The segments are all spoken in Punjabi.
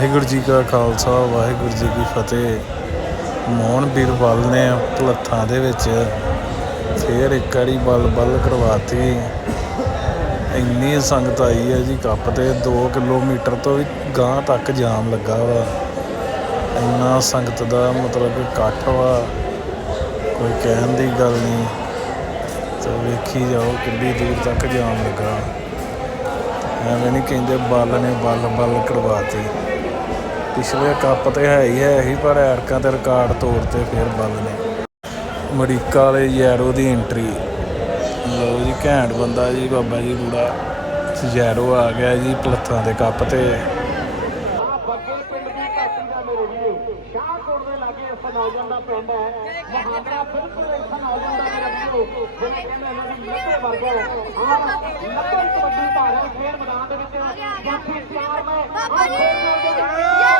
ਵਾਹਿਗੁਰੂ ਜੀ ਕਾ ਖਾਲਸਾ, ਵਾਹਿਗੁਰੂ ਜੀ ਕੀ ਫਤਿਹ। ਮੋਹਨ ਬੀਰਬਲ ਨੇ ਭਲੱਥਾਂ ਦੇ ਵਿੱਚ ਫੇਰ ਇੱਕ ਵਾਰੀ ਬਲ ਬਲ ਕਰਵਾਤੀ। ਇੰਨੀ ਸੰਗਤ ਆਈ ਹੈ ਜੀ ਕੱਪ ਤੇ 2 ਕਿਲੋਮੀਟਰ ਤੋਂ ਵੀ ਗਾਂ ਤੱਕ ਜਾਮ ਲੱਗਾ ਵਾ। ਇੰਨਾ ਸੰਗਤ ਦਾ ਮਤਲਬ ਕਿ ਇਕੱਠ ਵਾ, ਕੋਈ ਕਹਿਣ ਦੀ ਗੱਲ ਨਹੀਂ। ਤੇ ਵੇਖੀ ਜਾਓ ਕਿੰਨੀ ਦੂਰ ਤੱਕ ਜਾਮ ਲੱਗਾ। ਐਵੇਂ ਨਹੀਂ ਕਹਿੰਦੇ ਬਲ ਨੇ ਬਲ ਬਲ ਕਰਵਾਤੀ। ਪਿਛਲੇ ਕੱਪ ਤੇ ਹੈ ਹੀ ਹੈ ਹੀ ਪਰ ਐਰਕਾਂ ਤੇ ਰਿਕਾਰਡ ਤੋੜਤੇ ਫਿਰ ਬਲ ਨੇ। ਅਮਰੀਕਾ ਵਾਲੇ ਯੈਰੋ ਦੀ ਐਂਟਰੀ ਲਓ ਜੀ, ਘੈਂਟ ਬੰਦਾ ਜੀ, ਬਾਬਾ ਜੀ ਪੂਰਾ ਯੈਰੋ ਆ ਗਿਆ ਜੀ ਪਲੱਥਾਂ ਦੇ ਕੱਪ ਤੇ। ਸ਼ਾਹਕੋਟ ਦੇ ਲਾਗੇ ਇਸ ਨੌਜਵਾਨ ਦਾ ਪਿੰਡ ਹੈ। ਮਹਾਂਦਰਾ ਬਿਲਕੁਲ ਇਸ ਵੀਰੋ ਜਿਵੇਂ ਕਹਿੰਦੇ ਇਹਨਾਂ ਦੀ ਲੱਭੇ ਵਰਗਾ ਹਾਂ। ਲੱਭੇ ਕਬੱਡੀ ਭਾਰਤ ਖੇਡ ਮੈਦਾਨ ਦੇ ਵਿੱਚ ਬਾਕੀ ਚਾਰ ਨੇ। ਬਾਬਾ ਜੀ!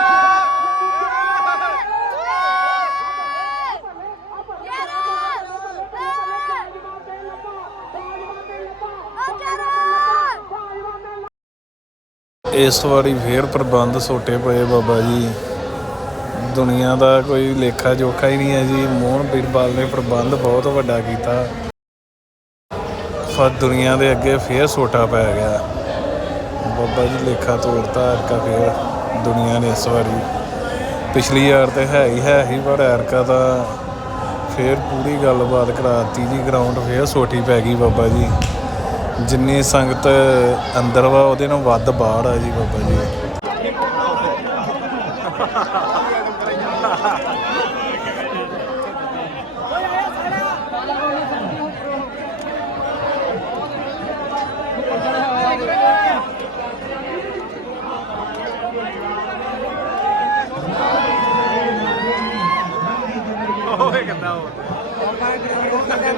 ਇਸ ਵਾਰੀ ਫੇਰ ਪ੍ਰਬੰਧ ਸੋਟੇ ਪਏ ਬਾਬਾ ਜੀ। ਦੁਨੀਆ ਦਾ ਕੋਈ ਲੇਖਾ ਜੋਖਾ ਹੀ ਨਹੀਂ ਹੈ ਜੀ। ਮੋਹਨ ਬੀਰਬਲ ਨੇ ਪ੍ਰਬੰਧ ਬਹੁਤ ਵੱਡਾ ਕੀਤਾ। ਪਰ ਦੁਨੀਆ ਦੇ ਅੱਗੇ ਫੇਰ ਸੋਟਾ ਪੈ ਗਿਆ। ਬਾਬਾ ਜੀ ਲੇਖਾ ਤੋੜਤਾ ਐਰਕਾ ਫੇਰ ਦੁਨੀਆ ਨੇ ਇਸ ਵਾਰੀ। ਪਿਛਲੀ ਵਾਰ ਤੇ ਹੈ ਹੀ ਹੈ ਹੀ, ਪਰ ਐਰਕਾ ਦਾ ਫੇਰ ਪੂਰੀ ਗੱਲਬਾਤ ਕਰਾਤੀ ਜੀ। ਗਰਾਊਂਡ ਫੇਰ ਸੋਟੀ ਪੈ ਗਈ ਬਾਬਾ ਜੀ। ਜਿੰਨੀ ਸੰਗਤ ਅੰਦਰ ਵਾ, ਉਹਦੇ ਨਾਲੋਂ ਵੱਧ ਬਾਹਰ ਆ ਜੀ ਬਾਬਾ ਜੀ।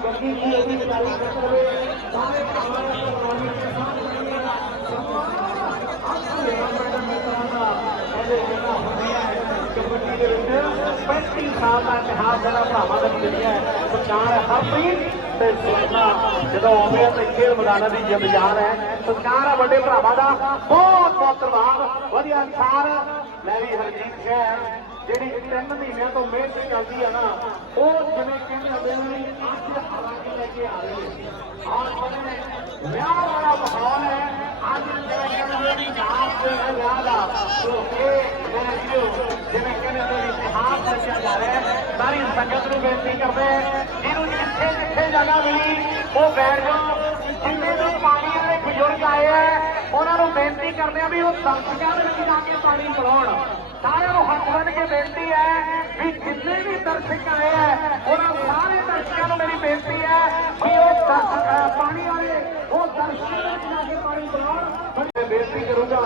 ਕਬੱਡੀ ਦੇ ਵਿੱਚ 35 ਸਾਲ ਦਾ ਇਤਿਹਾਸ ਜਿਹੜਾ ਭਰਾਵਾਂ ਦਾ ਚੱਲਿਆ ਹੈ ਸਰਕਾਰ ਹਰਪ੍ਰੀਤ ਤੇ ਸੋਨਾ ਜਦੋਂ ਆਉਂਦੇ ਆ ਤੇ ਖੇਡ ਮੈਦਾਨਾਂ ਦੀ ਜਿੰਦ ਜਾਨ ਹੈ ਸਤਿਕਾਰ ਆ ਵੱਡੇ ਭਰਾਵਾਂ ਦਾ ਬਹੁਤ ਬਹੁਤ ਧੰਨਵਾਦ। ਵਧੀਆ ਇਨਸਾਨ ਮੈਂ ਵੀ ਹਰਜੀਤ ਸਿੰਘ ਜਿਹੜੀ ਤੋਂ ਮਿਹਨਤ ਚੱਲਦੀ ਆ ਨਾ, ਉਹ ਜਿਵੇਂ ਕਹਿੰਦੇ ਹੁੰਦੇ ਨੇ ਅੱਜ ਹਾਲਾਤ ਲੈ ਕੇ ਆ ਰਹੀ ਹੈ ਆਹ ਬਣੇ ਵਿਆਹ ਵਾਲਾ ਮਾਹੌਲ ਹੈ, ਅੱਜ ਜਿਹੜਾ ਕਹਿੰਦੇ ਨੇ ਨਾਚ ਹੈ ਵਿਆਹ ਦਾ ਸੋ ਇਹ ਮੇਰੇ ਜਿਵੇਂ ਕਹਿੰਦੇ ਨੇ, ਇਤਿਹਾਸ ਰਚਿਆ ਜਾ ਰਿਹਾ ਹੈ, ਸਾਰੀ ਸੰਗਤ ਨੂੰ ਬੇਨਤੀ ਕਰਦੇ ਜਿਹਨੂੰ ਜਿੱਥੇ ਜਿੱਥੇ ਜਗ੍ਹਾ ਮਿਲੀ, ਉਹ ਬੈਠ ਜਾਓ। ਜਿੰਨੇ ਵੀ ਪਾਣੀ ਵਾਲੇ ਬਜ਼ੁਰਗ ਆਏ ਆ, ਉਹਨਾਂ ਨੂੰ ਬੇਨਤੀ ਕਰਦੇ ਆ ਵੀ ਉਹ ਦਰਸ਼ਕਾਂ ਦੇ ਵਿੱਚ ਜਾ ਕੇ ਪਾਣੀ ਪਿਲਾਉਣ। ਸਾਰਿਆਂ ਨੂੰ ਹੱਥ ਬੰਨ ਕੇ ਬੇਨਤੀ ਹੈ ਵੀ ਜਿੰਨੇ ਵੀ ਦਰਸ਼ਕ ਆਏ ਆ ਉਹਨਾਂ ਸਾਰੇ ਦਰਸ਼ਕਾਂ ਨੂੰ ਮੇਰੀ ਬੇਨਤੀ ਹੈ ਵੀ ਉਹ ਦਰਸ਼ਕ ਪਾਣੀ ਵਾਲੇ, ਉਹ ਦਰਸ਼ਕਾਂ ਦੇ ਵਿੱਚ ਜਾ ਕੇ ਪਾਣੀ ਪਿਲਾਉਣ। ਮੈਂ ਬੇਨਤੀ ਕਰੂੰਗਾ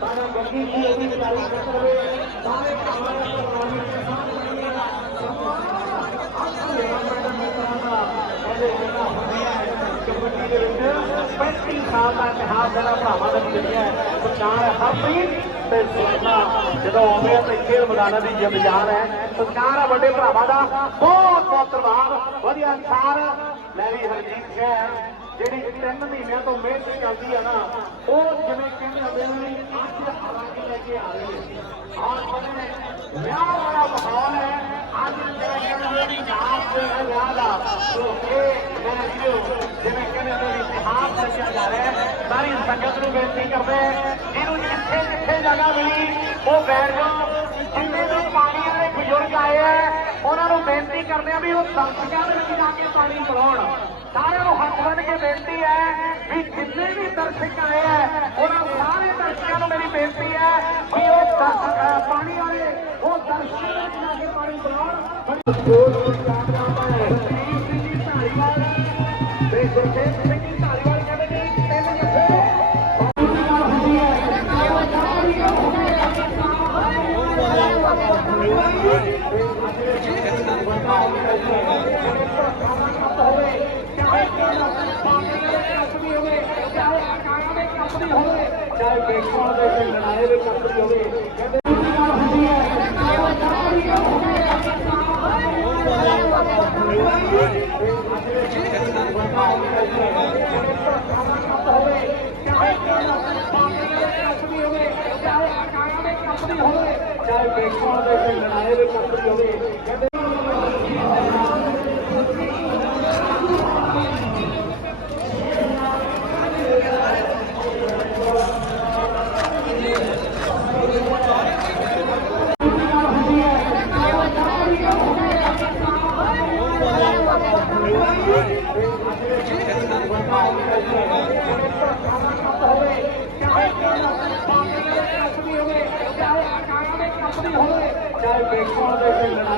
ਤਾਂ ਗੱਡੀ ਦੀ ਇਹਦੀ ਵਿਚਾਰੀ ਕਰਵੇ ਸਾਰੇ ਭਰਾਵਾਂ ਨੂੰ ਕਰਵਾਉਣੀ ਕਬੱਡੀ ਦੇ ਵਿੱਚ 35 ਸਾਲ ਦਾ ਇਤਿਹਾਸ ਜਿਹੜਾ ਭਰਾਵਾਂ ਦਾ ਚੱਲਿਆ ਹੈ ਸਰਕਾਰ ਹਰਪ੍ਰੀਤ ਤੇ ਸੋਨਾ ਜਦੋਂ ਆਉਂਦੇ ਆ ਤੇ ਖੇਡ ਮੈਦਾਨਾਂ ਦੀ ਜਿੰਦ ਹੈ ਸਰਕਾਰ ਆ। ਵੱਡੇ ਭਰਾਵਾਂ ਦਾ। ਬਹੁਤ ਬਹੁਤ ਧੰਨਵਾਦ। ਵਧੀਆ ਅਨਸਾਰ ਮੈਂ ਵੀ ਹਰਜੀਤ ਸਿੰਘ ਜਿਹੜੀ ਤਿੰਨ ਮਹੀਨਿਆਂ ਤੋਂ ਮਿਹਨਤ ਕਰਦੀ ਆ ਨਾ, ਉਹ ਜਿਵੇਂ ਕਹਿੰਦੇ ਹੁੰਦੇ ਨੇ ਅੱਜ ਹਾਲਾਤ ਲੈ ਕੇ ਆ ਰਹੀ ਹੈ ਆਹ ਬਣੇ ਵਿਆਹ ਵਾਲਾ ਮਾਹੌਲ ਹੈ। ਅੱਜ ਜਿਹੜਾ ਕਹਿੰਦੇ ਨੇ ਨਾਚ ਹੈ ਵਿਆਹ ਸਾਰੀ ਸੰਗਤ ਨੂੰ ਬੇਨਤੀ ਕਰਦੇ ਹਾਂ, ਜਿਹਨੂੰ ਜਿੱਥੇ ਜਿੱਥੇ ਜਗ੍ਹਾ ਮਿਲੀ ਉਹ ਬੈਠ ਜਾਓ ਜਿੰਨੇ ਵੀ ਪਾਣੀ ਵਾਲੇ ਬਜ਼ੁਰਗ ਆਏ ਆ ਉਹਨਾਂ ਨੂੰ ਬੇਨਤੀ ਕਰਦੇ ਆ ਵੀ ਉਹ ਦਰਸ਼ਕਾਂ ਦੇ ਵਿੱਚ ਜਾ ਕੇ ਪਾਣੀ ਪਿਲਾਉਣ ਸਾਰਿਆਂ ਨੂੰ ਹੱਥ ਬੰਨ ਕੇ ਬੇਨਤੀ ਹੈ ਵੀ ਜਿੰਨੇ ਵੀ ਦਰਸ਼ਕ ਆਏ ਆ ਉਹਨਾਂ ਸਾਰੇ ਦਰਸ਼ਕਾਂ ਨੂੰ ਮੇਰੀ ਬੇਨਤੀ ਹੈ ਵੀ ਉਹ ਪਾਣੀ ਵਾਲੇ ਉਹ ਦਰਸ਼ਕ ਚਾਹੇ ਬੇਕਵਾਲ ਦੇ ਲੜਾਈ ਵਿੱਚ ਹੋਵੇ চাই ব্যাংক হবে চাই নায়ের হবে